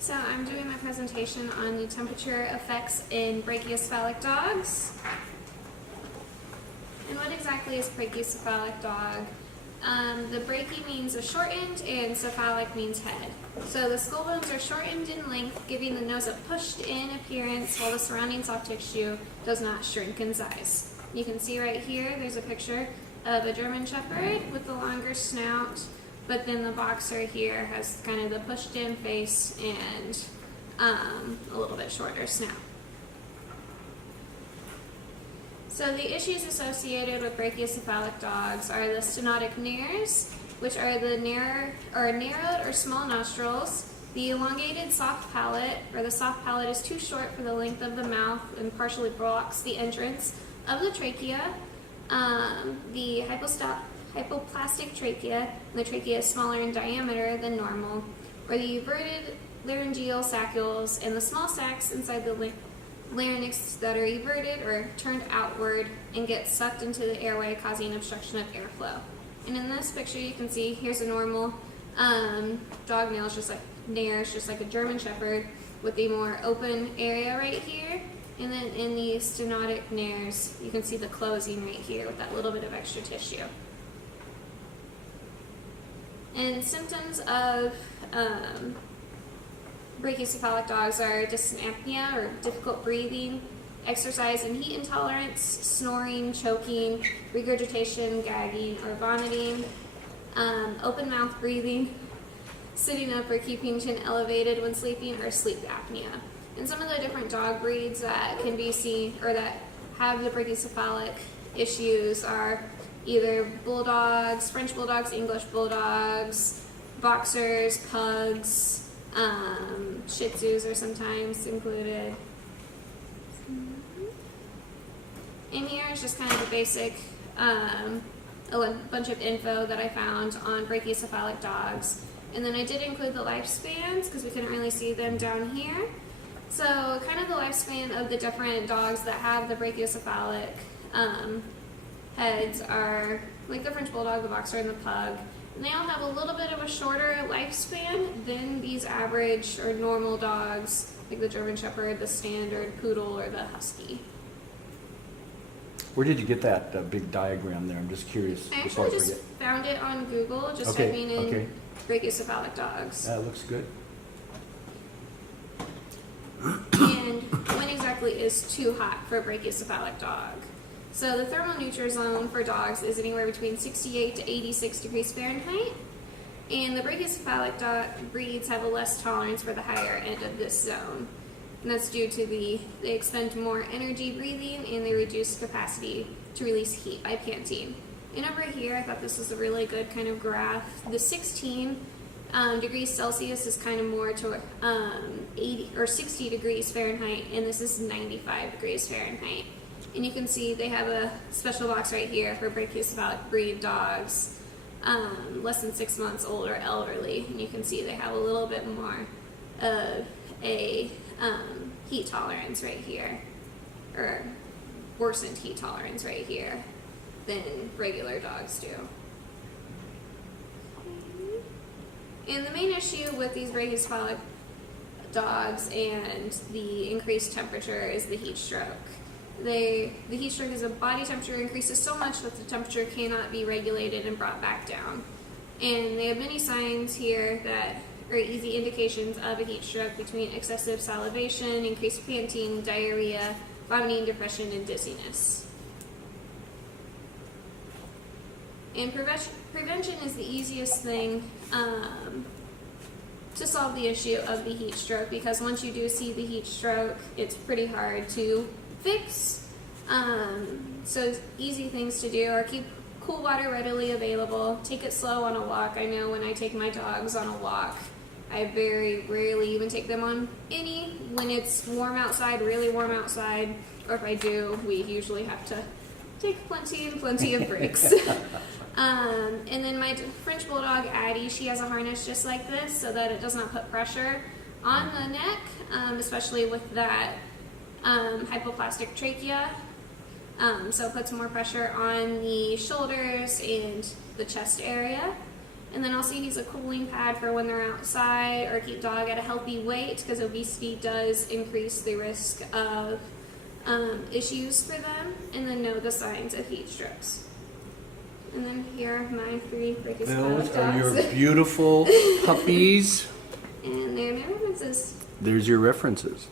So I'm doing my presentation on the temperature effects in brachycephalic dogs. And what exactly is brachycephalic dog? The brachy means a shortened and cephalic means head. So the skull bones are shortened in length, giving the nose a pushed-in appearance while the surrounding soft tissue does not shrink in size. You can see right here, there's a picture of a German Shepherd with the longer snout, but then the boxer here has kind of the pushed-in face and a little bit shorter snout. So the issues associated with brachycephalic dogs are the stenotic nares, which are the narrowed or small nostrils, the elongated soft palate, or the soft palate is too short for the length of the mouth and partially blocks the entrance of the trachea, the hypoplastic trachea, the trachea is smaller in diameter than normal, or the everted laryngeal saccules and the small sacs inside the larynx that are everted or turned outward and get sucked into the airway, causing obstruction of airflow. And in this picture you can see here's a normal dog nails, just like a German Shepherd, with a more open area right here. And then in the stenotic nares you can see the closing right here with that little bit of extra tissue. And symptoms of brachycephalic dogs are dyspnea or difficult breathing, exercise and heat intolerance, snoring, choking, regurgitation, gagging, or vomiting, open mouth breathing, sitting up or keeping chin elevated when sleeping, or sleep apnea. And some of the different dog breeds that can be seen or that have the brachycephalic issues are either bulldogs, French bulldogs, English bulldogs, boxers, pugs, Shih Tzus are sometimes included. And here is just kind of a basic, a bunch of info that I found on brachycephalic dogs. And then I did include the lifespans because we couldn't really see them down here. So kind of the lifespan of the different dogs that have the brachycephalic heads are like the French bulldog, the boxer, and the pug. And they all have a little bit of a shorter lifespan than these average or normal dogs, like the German Shepherd, the standard poodle, or the husky. Where did you get that big diagram there? I'm just curious. I actually just found it on Google, just typing in brachycephalic dogs. That looks good. And when exactly is too hot for a brachycephalic dog? So the thermonuclear zone for dogs is anywhere between 68 to 86 degrees Fahrenheit, and the brachycephalic dog breeds have a less tolerance for the higher end of this zone. And that's due to they expend more energy breathing and they reduce capacity to release heat by panting. And over here, I thought this was a really good kind of graph. The 16 degrees Celsius is kind of more to 80 or 60 degrees Fahrenheit, and this is 95 degrees Fahrenheit. And you can see they have a special box right here for brachycephalic breed dogs, less than 6 months old or elderly. And you can see they have a little bit more of a heat tolerance right here, or worsened heat tolerance right here, than regular dogs do. And the main issue with these brachycephalic dogs and the increased temperature is the heat stroke. The heat stroke is a body temperature increases so much that the temperature cannot be regulated and brought back down. And they have many signs here that are easy indications of a heat stroke between excessive salivation, increased panting, diarrhea, vomiting, depression, and dizziness. And prevention is the easiest thing to solve the issue of the heat stroke, because once you do see the heat stroke, it's pretty hard to fix. So easy things to do are keep cool water readily available, take it slow on a walk. I know when I take my dogs on a walk, I very rarely even take them on any when it's warm outside, really warm outside, or if I do, we usually have to take plenty of breaks. And then my French bulldog Addie, she has a harness just like this so that it does not put pressure on the neck, especially with that hypoplastic trachea. So it puts more pressure on the shoulders and the chest area. And then also use a cooling pad for when they're outside, or keep dog at a healthy weight, because obesity does increase the risk of issues for them. And then know the signs of heat strokes. And then here are my 3 Brachycephalic Those are your dogs. beautiful puppies. And they're my references. There's your references.